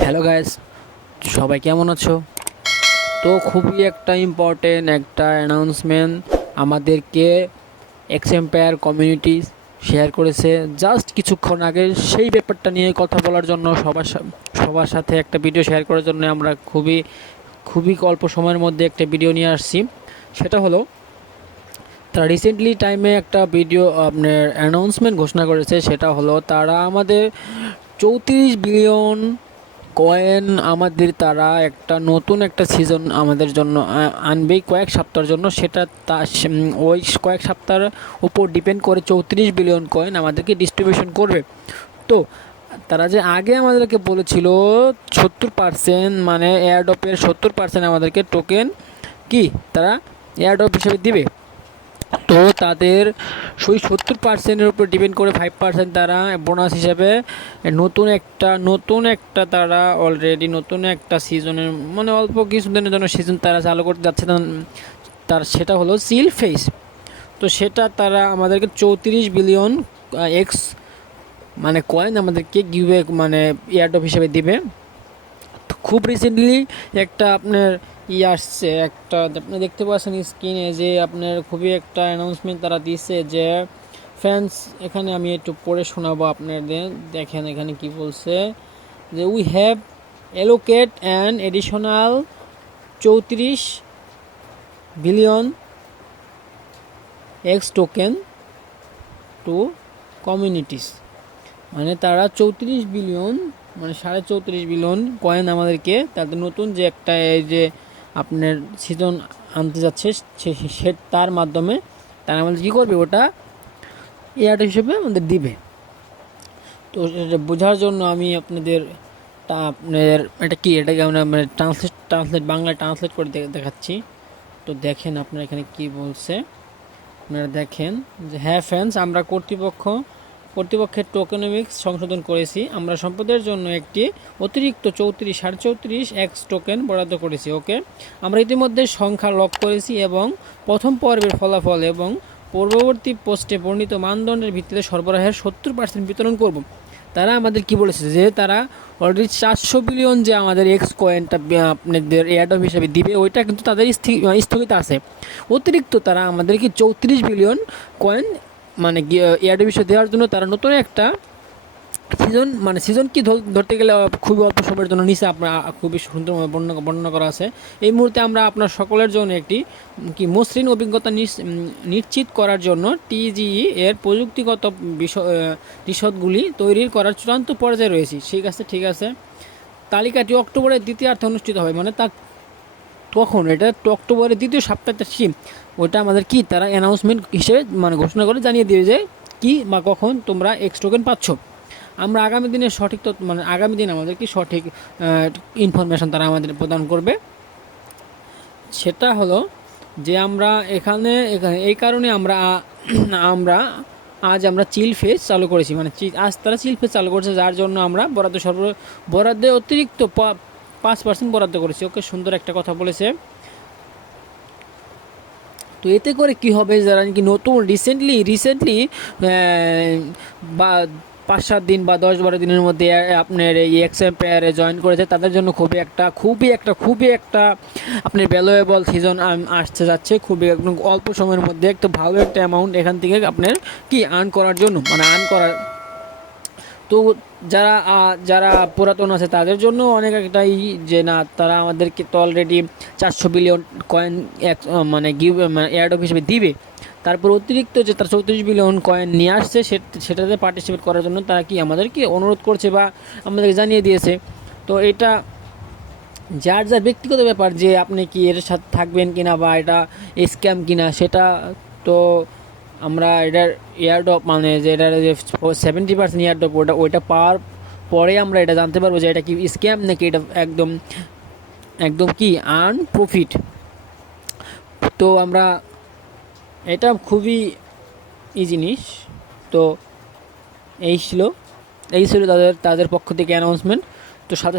Hello guys, সবাই কেমন আছো? তো খুবই একটা ইম্পর্টেন্ট একটা অ্যানাউন্সমেন্ট আমাদেরকে এক্সএম্পায়ার কমিউনিটি শেয়ার করেছে জাস্ট কিছুক্ষণ আগে। সেই ব্যাপারটা নিয়ে কথা বলার জন্য সবার সাথে একটা ভিডিও শেয়ার করার জন্য আমরা খুবই খুবই অল্প সময়ের মধ্যে একটা ভিডিও নিয়ে আসছি। সেটা হলো, তারা রিসেন্টলি টাইমে একটা ভিডিও আপনার অ্যানাউন্সমেন্ট ঘোষণা করেছে। সেটা হলো, তারা আমাদের 34 বিলিয়ন কয়েন আমাদের তারা একটা নতুন একটা সিজন আমাদের জন্য আনবে কয়েক সপ্তাহের জন্য। সেটা ওই কয়েক সপ্তাহের উপর ডিপেন্ড করে 34 বিলিয়ন কয়েন আমাদেরকে ডিস্ট্রিবিউশন করবে। তো তারা যে আগে আমাদেরকে বলেছিল 70%, মানে এয়ারড্রপের 70% আমাদেরকে টোকেন কি তারা এয়ারড্রপ হিসেবে দিবে। তো তাদের সেই 70%-এর উপর ডিপেন্ড করে 5% তারা বোনাস হিসেবে নতুন একটা তারা অলরেডি নতুন একটা সিজনের, মানে অল্প কিছুদিনের জন্য সিজন তারা চালু করতে যাচ্ছে। তার সেটা হলো সিল ফেস। তো সেটা তারা আমাদেরকে 34 বিলিয়ন এক্স মানে কয়েন আমাদেরকে গিভে মানে এয়ারড্রপ হিসেবে দিবে। খুব রিসেন্টলি একটা আপনার আসছে, একটা আপনি দেখতে পাচ্ছেন স্ক্রিনে, যে আপনার খুবই একটা অ্যানাউন্সমেন্ট তারা দিচ্ছে যে ফ্যান্স, এখানে আমি একটু পড়ে শোনাবো আপনাদের। দেখেন এখানে কি বলছে, যে we have allocate an additional 34 billion x token to communities. মানে তারা 34 বিলিয়ন, মানে 34.5 বিলিয়ন কয়েন আমাদেরকে তাদের নতুন যে একটা এই যে আপনার সিজন আনতে যাচ্ছে সে তার মাধ্যমে তারা আমাদের কী করবে, ওটা এয়ার হিসেবে আমাদের দিবে। তো এটা বোঝার জন্য আমি আপনাদের আপনার এটা কি, এটাকে আমরা মানে ট্রান্সলেট বাংলায় ট্রান্সলেট করে দেখাচ্ছি। তো দেখেন আপনারা এখানে কি বলছে। আপনারা দেখেন যে, হ্যাঁ ফ্রেন্ডস, আমরা কর্তৃপক্ষের টোকেনমিক্স সংশোধন করেছি। আমরা সম্পদের জন্য একটি অতিরিক্ত 34.34 এক্স টোকেন বরাদ্দ করেছি। ওকে, আমরা ইতিমধ্যে সংখ্যা লক করেছি এবং প্রথম পর্বের ফলাফল এবং পূর্ববর্তী পোস্টে বর্ণিত মানদণ্ডের ভিত্তিতে সরবরাহের 70% বিতরণ করব। তারা আমাদের কি বলেছে, যে তারা অলরেডি 400 বিলিয়ন যে আমাদের এক্স কয়েনটা আপনাদের এয়ারড্রপ হিসেবে দিবে, ওইটা কিন্তু তাদের স্থগিত আছে। অতিরিক্ত তারা আমাদেরকে 34 বিলিয়ন কয়েন মানে এয়ারড্রপ হিসেবে দেওয়ার জন্য তারা নতুন একটা সিজন কি ধরতে গেলে খুবই অল্প সময়ের জন্য নিচে আপনার খুবই সুন্দরভাবে বর্ণনা করা আছে। এই মুহূর্তে আমরা আপনার সকলের জন্য একটি মসৃণ অভিজ্ঞতা নিশ্চিত করার জন্য টিজিই এর প্রযুক্তিগত বিশদগুলি তৈরি করার চূড়ান্ত পর্যায়ে রয়েছি। ঠিক আছে। তালিকাটি অক্টোবরের দ্বিতীয়ার্ধে অনুষ্ঠিত হবে, মানে তখন এটা অক্টোবরের দ্বিতীয় সপ্তাহটা ওটা আমাদের কি তারা অ্যানাউন্সমেন্ট হিসেবে মানে ঘোষণা করে জানিয়ে দিবে যে কি বা কখন তোমরা এক্স টোকেন পাচ্ছ। আমরা আগামী দিনের সঠিক মানে আগামী দিন আমাদের কি সঠিক ইনফরমেশন তারা আমাদের প্রদান করবে। সেটা হলো যে আমরা এখানে এই কারণে আমরা আজ আমরা চিল ফেজ চালু করেছি, মানে আজ তারা চিল ফেজ চালু করেছে, যার জন্য আমরা বরাদ্দে অতিরিক্ত 5% বরাদ্দ করেছি। ওকে, সুন্দর একটা কথা বলেছে। তো এতে করে কি হবে, যারা নাকি নতুন রিসেন্টলি বা 5-7 দিন বা 10-12 দিনের মধ্যে আপনার এই এক্সএম্পায়ারে জয়েন করেছে, তাদের জন্য খুবই একটা আপনার ভ্যালুয়েবল সিজন আসতে যাচ্ছে। খুবই একদম অল্প সময়ের মধ্যে একটা ভালো একটা অ্যামাউন্ট এখান থেকে আপনার কি আর্ন করার জন্য, মানে আর্ন করার। তো যারা পুরাতন আছে তাদের জন্য অনেক একটাই যে না, তারা আমাদেরকে তো অলরেডি 400 বিলিয়ন কয়েন মানে এয়ারড্রপ হিসেবে দিবে। তারপর অতিরিক্ত যে তারা 34 বিলিয়ন কয়েন নিয়ে আসছে, সেটাতে পার্টিসিপেট করার জন্য তারা কি আমাদেরকে অনুরোধ করছে বা আমাদেরকে জানিয়ে দিয়েছে। তো এটা যার ব্যক্তিগত ব্যাপার যে আপনি কি এর সাথে থাকবেন কিনা বা এটা স্ক্যাম কিনা, সেটা তো আমরা এটার এয়ারড্রপ মানে যে এটার যে 70% এয়ারড্রপ ওইটা পাওয়ার পরে আমরা এটা জানতে পারবো যে এটা কি স্ক্যাম নাকি এটা একদম কি আর্ন প্রফিট। তো আমরা এটা খুবই জিনিস। তো এই ছিল তাদের পক্ষ থেকে অ্যানাউন্সমেন্ট। তো সাথে